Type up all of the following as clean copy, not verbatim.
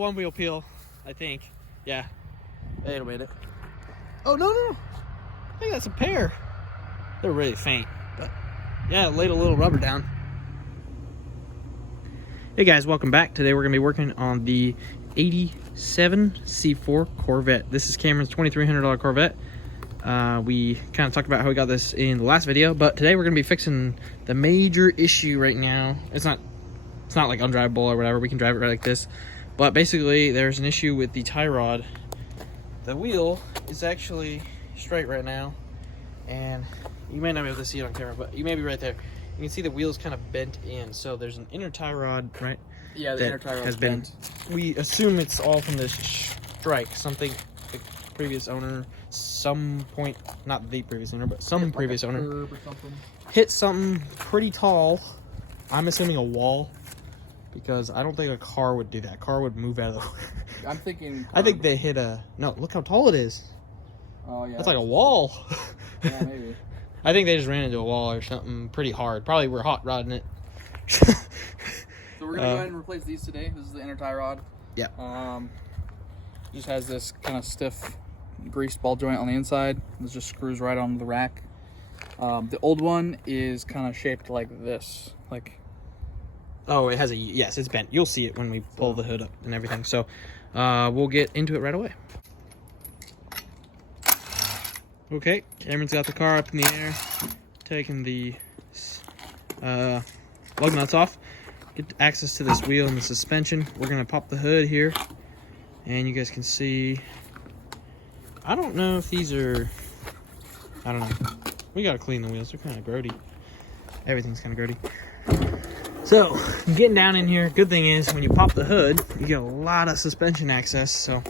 one wheel peel, I think. Yeah, it'll made it. Oh, no. I think that's a pair. They're really faint, but yeah, it laid a little rubber down. Hey guys, welcome back. Today we're going to be working on the 87 C4 Corvette. This is Cameron's $2,300 Corvette. We kind of talked about how we got this in the last video, but today we're going to be fixing the major issue right now. It's not like undrivable or whatever. We can drive it right like this. But basically, there's an issue with the tie rod. The wheel is actually straight right now, and you may not be able to see it on camera, but you may be right there. You can see the wheel is kind of bent in, so there's an inner tie rod, right? Yeah, the inner tie rod has been bent. We assume it's all from this strike. Something the previous owner, some point, not the previous owner, but some previous owner hit something pretty tall. I'm assuming a wall, because I don't think a car would do that. A car would move out of the way. I'm thinking. I think they hit a. No, look how tall it is. Oh yeah. That's like a wall. Yeah, maybe. I think they just ran into a wall or something pretty hard. Probably we're hot rodding it. So we're gonna go ahead and replace these today. This is the inner tie rod. Yeah. Just has this kind of stiff greased ball joint on the inside. This just screws right onto the rack. The old one is kind of shaped like this, like. Oh, it has a, yes, it's bent. You'll see it when we pull the hood up and everything. So we'll get into it right away. Okay, Cameron's got the car up in the air, taking the lug nuts off, get access to this wheel and the suspension. We're gonna pop the hood here, and you guys can see, I don't know if these are, I don't know. We gotta clean the wheels, they're kind of grody. Everything's kind of grody. So, getting down in here, good thing is when you pop the hood, you get a lot of suspension access. So, you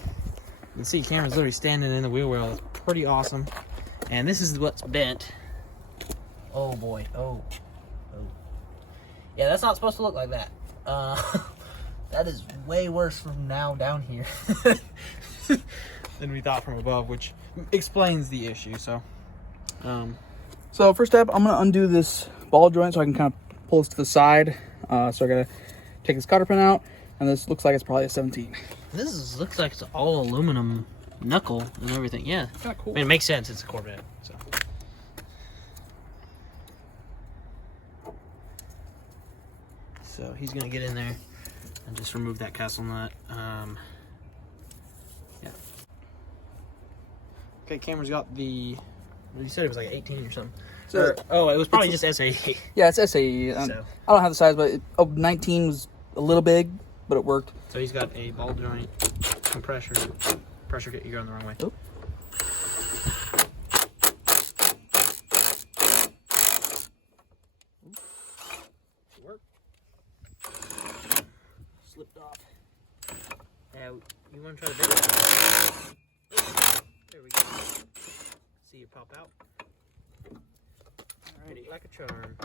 can see Cameron's literally standing in the wheel well. It's pretty awesome. And this is what's bent. Oh boy, oh. Yeah, that's not supposed to look like that. That is way worse from now down here than we thought from above, which explains the issue. So, So first step, I'm gonna undo this ball joint so I can kind of pull this to the side. So I gotta take this cotter pin out, and this looks like it's probably a 17. looks like it's all aluminum knuckle and everything. Yeah, Kind of cool. I mean, it makes sense. It's a Corvette. So he's gonna get in there and just remove that castle nut. Yeah. Okay, Cameron's got the. You said it was like 18 or something. So, oh, it was probably just SAE. Yeah, it's SAE. So. I don't have the size, but 19 was a little big, but it worked. So he's got a ball joint, compressor, pressure kit. You're going the wrong way. Oop. Work. Slipped off. Now, you want to try the bigger one? There we go. See it pop out. Alrighty, like a charm.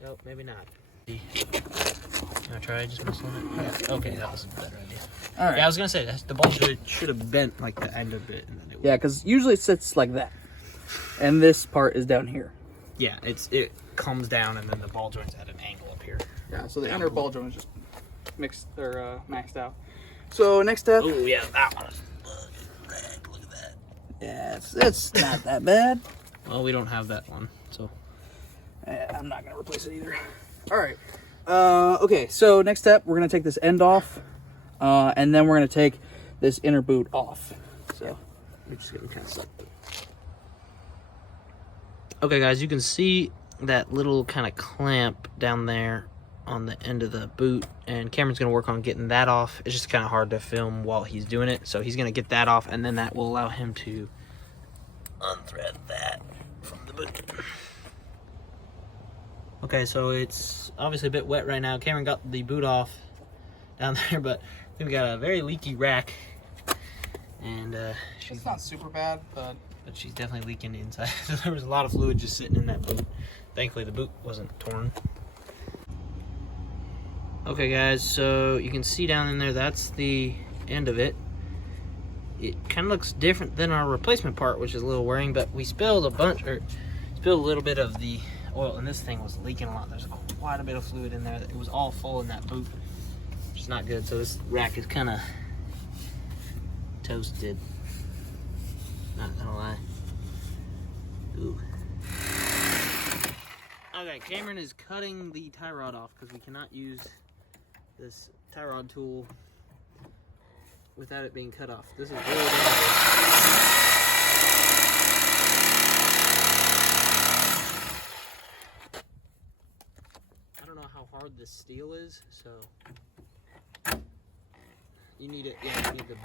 Nope, maybe not. You want to try just messing with it? Okay, that was a better idea. All right. Yeah, I was gonna say that the ball should have bent like the end of it, and then it would. Yeah, because usually it sits like that, and this part is down here. Yeah, it comes down, and then the ball joint's at an angle up here. Yeah, so the inner ball joint is just mixed or maxed out. So next step. Oh yeah, that one. Look at that. Yeah, it's not that bad. Well, we don't have that one, so. I'm not gonna replace it either. All right. Okay, so next step, we're gonna take this end off, and then we're gonna take this inner boot off. So We're just getting kind of stuck. Okay, guys, you can see that little kind of clamp down there on the end of the boot, and Cameron's gonna work on getting that off. It's just kind of hard to film while he's doing it, so he's gonna get that off, and then that will allow him to unthread that from the boot. Okay, so it's obviously a bit wet right now. Cameron got the boot off down there, but I think we got a very leaky rack, and it's not super bad, but she's definitely leaking inside. There was a lot of fluid just sitting in that boot. Thankfully, the boot wasn't torn. Okay, guys, so you can see down in there, that's the end of it. It kind of looks different than our replacement part, which is a little worrying, but we spilled a little bit of the oil, and this thing was leaking a lot. There's quite a bit of fluid in there. It was all full in that boot. is not good. So this rack is kind of toasted. Not gonna lie. Ooh. Okay, Cameron is cutting the tie rod off because we cannot use this tie rod tool without it being cut off. This is really dangerous. I don't know how hard this steel is, so you need it. Yeah, you need the.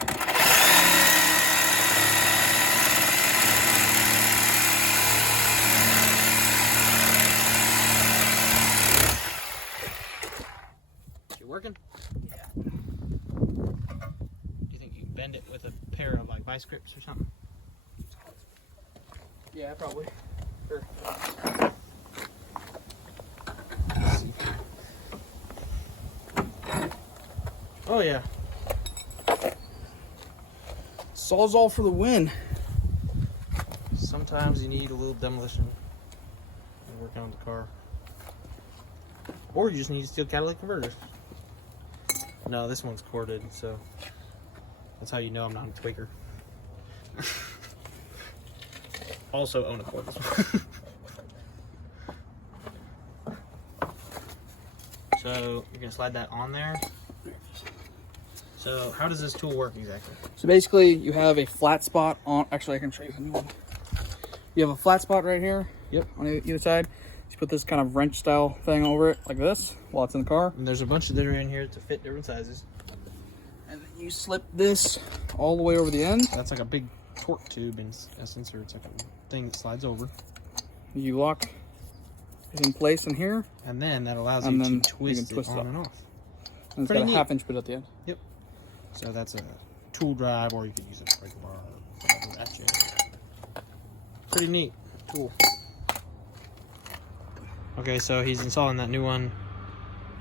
Working? Yeah. Do you think you can bend it with a pair of like vice grips or something? Yeah, probably. Sure. Let's see. Oh yeah. Sawzall for the win. Sometimes you need a little demolition when working on the car. Or you just need to steal catalytic converters. No, this one's corded, so that's how you know I'm not a tweaker. Also own a cordless one. So you're gonna slide that on there. So how does this tool work exactly? So basically you have a flat spot on, actually I can show you the new one. You have a flat spot right here. Yep. On either side. You put this kind of wrench style thing over it like this while it's in the car. And there's a bunch that are in here to fit different sizes. And then you slip this all the way over the end. That's like a big torque tube in essence, or it's like a thing that slides over. You lock it in place in here. And then that allows you to twist it on and off. And it's got a half-inch bit at the end. Yep. So that's a tool drive, or you could use a brake bar or whatever that you. Pretty neat tool. Okay, so he's installing that new one.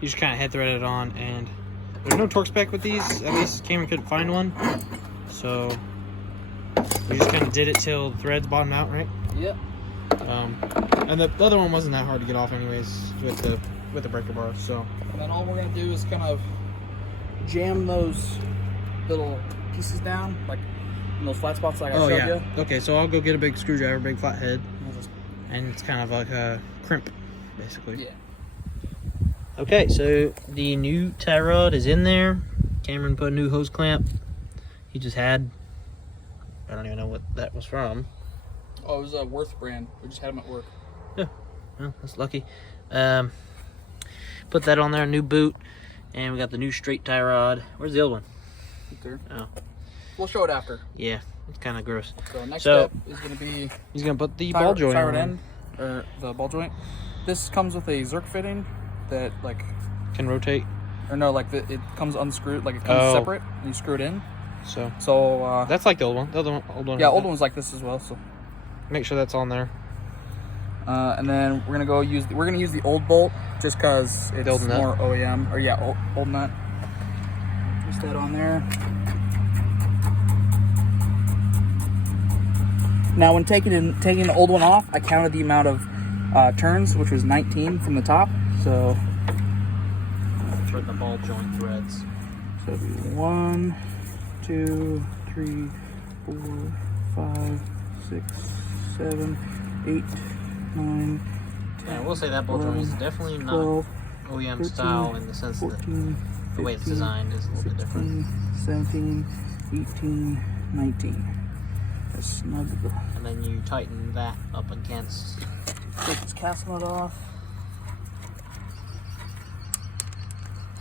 He just kind of head threaded it on, and there's no torque spec with these. At least Cameron couldn't find one. So we just kind of did it till the threads bottom out, right? Yep. And the other one wasn't that hard to get off, anyways, with the breaker bar. So. And then all we're gonna do is kind of jam those little pieces down, like in those flat spots like I showed you. Okay, so I'll go get a big screwdriver, big flat head, and it's kind of like a crimp, basically. Yeah. Okay, so the new tie rod is in there. Cameron put a new hose clamp. He just had, I don't even know what that was from. Oh, it was a Worth brand. We just had them at work. Yeah, well, that's lucky. Put that on there, new boot, and we got the new straight tie rod. Where's the old one? Right there. Oh. We'll show it after. Yeah, it's kind of gross. So next step is going to be... He's going to put the ball joint on. End, or the ball joint. This comes with a Zerk fitting that, like... Can rotate? Or no, like, it comes unscrewed. Like, it comes separate, and you screw it in. So that's like the old one. The old one. Yeah, old one's like this as well, so... Make sure that's on there. And then we're gonna use the old bolt just because it's more OEM. Or yeah, old nut. Twist that on there. Now, when taking the old one off, I counted the amount of turns, which was 19 from the top. So thread the ball joint threads. So it'll be 1, 2, 3, 4, 5, 6, 7, 8, 9, 10. Yeah, I will say that ball joint is definitely 12, not OEM 13, style in the sense 14, that the way 15, it's designed is a little 16, bit different. 17, 18, 19. That's snug. And then you tighten that up against. Take this cast nut off.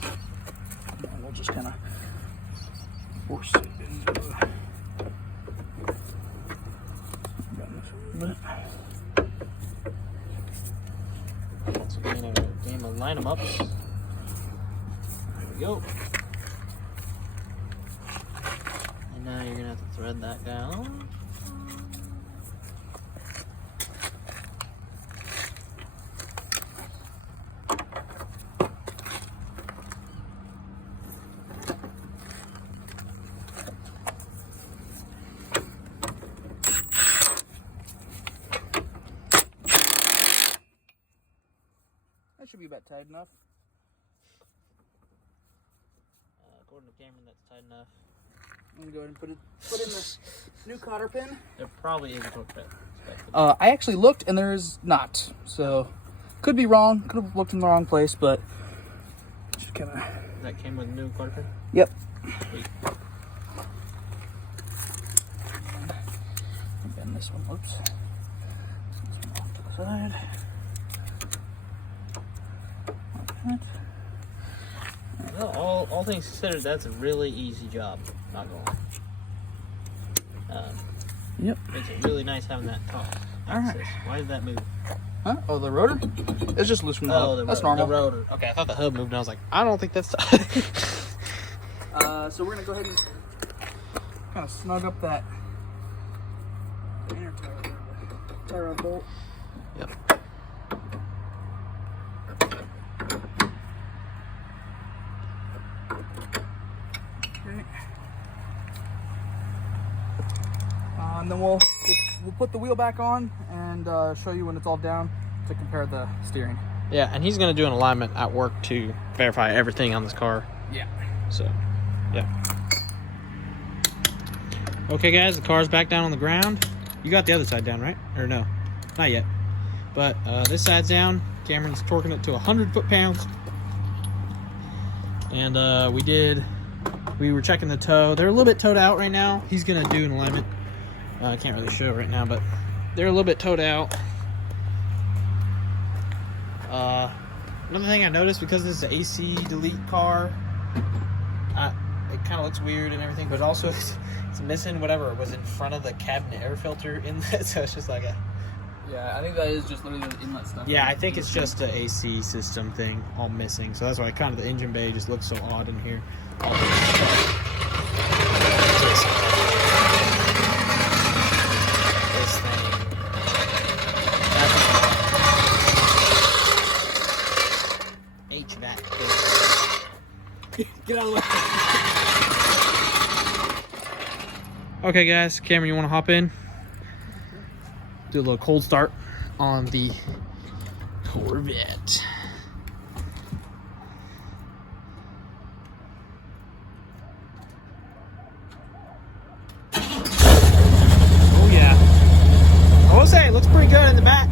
And we'll just kind of force it into the... So we're gonna game of line them ups. There we go. And now you're gonna have to thread that down. Should be about tight enough. according to Cameron, that's tight enough. I'm gonna go ahead and put in this new cotter pin. There probably is a torque fit. I actually looked and there is not. So could be wrong. Could have looked in the wrong place, but just kind of. That came with a new quarter pin? Yep. Sweet. And this one, oops. This one off to the side. Like that. Well, all things considered, that's a really easy job. Not gonna lie. Yep. Makes it really nice having that top access. Right. Why did that move? Huh? Oh, the rotor? It's just loose from the hub. That's normal. The rotor. Okay, I thought the hub moved, and I was like, I don't think that's. So we're gonna go ahead and kind of snug up that inner tie rod bolt. Yep. Okay. And then we'll put the wheel back on and show you when it's all down to compare the steering. Yeah, and he's gonna do an alignment at work to verify everything on this car. Yeah. So, yeah. Okay, guys, the car's back down on the ground. You got the other side down, right? Or no? Not yet. But this side's down. Cameron's torquing it to 100 foot-pounds. And we were checking the toe. They're a little bit towed out right now. He's gonna do an alignment. I can't really show right now, but they're a little bit towed out. Another thing I noticed, because this is an AC delete car, it kind of looks weird and everything, but also it's missing whatever was in front of the cabinet air filter inlet, so it's just like a... Yeah, I think that is just literally the inlet stuff. Yeah, I think it's just an AC system thing all missing, so that's why kind of the engine bay just looks so odd in here. This thing. HVAC. Get out of the way. Okay, guys, Cameron, you want to hop in? Do a little cold start on the Corvette. Oh yeah. I will say it looks pretty good in the back.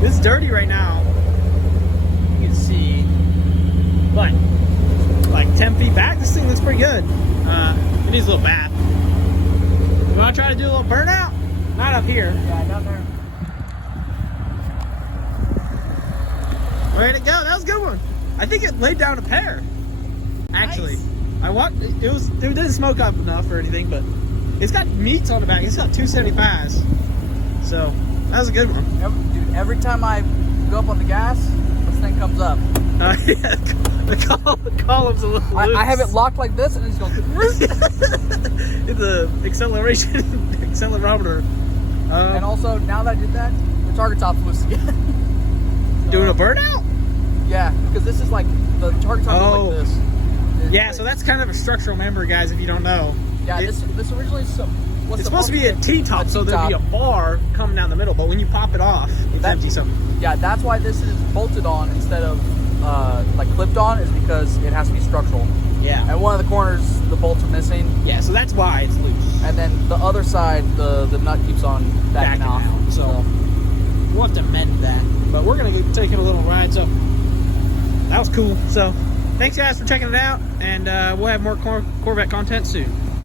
It's dirty right now. You can see, but like 10 feet back, this thing looks pretty good. It needs a little bath. You want to try to do a little burnout? Not up here. Yeah, down there. Ready to go. That was a good one. I think it laid down a pair. Actually, Nice. I walked. It didn't smoke up enough or anything, but it's got meats on the back. It's got 275s. So that was a good one. Dude, every time I go up on the gas, this thing comes up. Yeah, the column's a little loose. I have it locked like this, and it's going. The accelerometer. And also, now that I did that, the target top's loose again. Doing a burnout? Yeah, because this is like the target top is like this. Yeah, so that's kind of a structural member, guys, if you don't know. Yeah, this originally it's supposed to be a T-top, so there'd be a bar coming down the middle, but when you pop it off, it's empty. So yeah, that's why this is bolted on instead of like clipped on, is because it has to be structural. yeah. And one of the corners, the bolts are missing. Yeah, so that's why it's loose. And then the other side, the nut keeps on backing off. Out. So we'll have to mend that. But we're going to take it a little ride, so that was cool. So thanks, guys, for checking it out, and we'll have more Corvette content soon.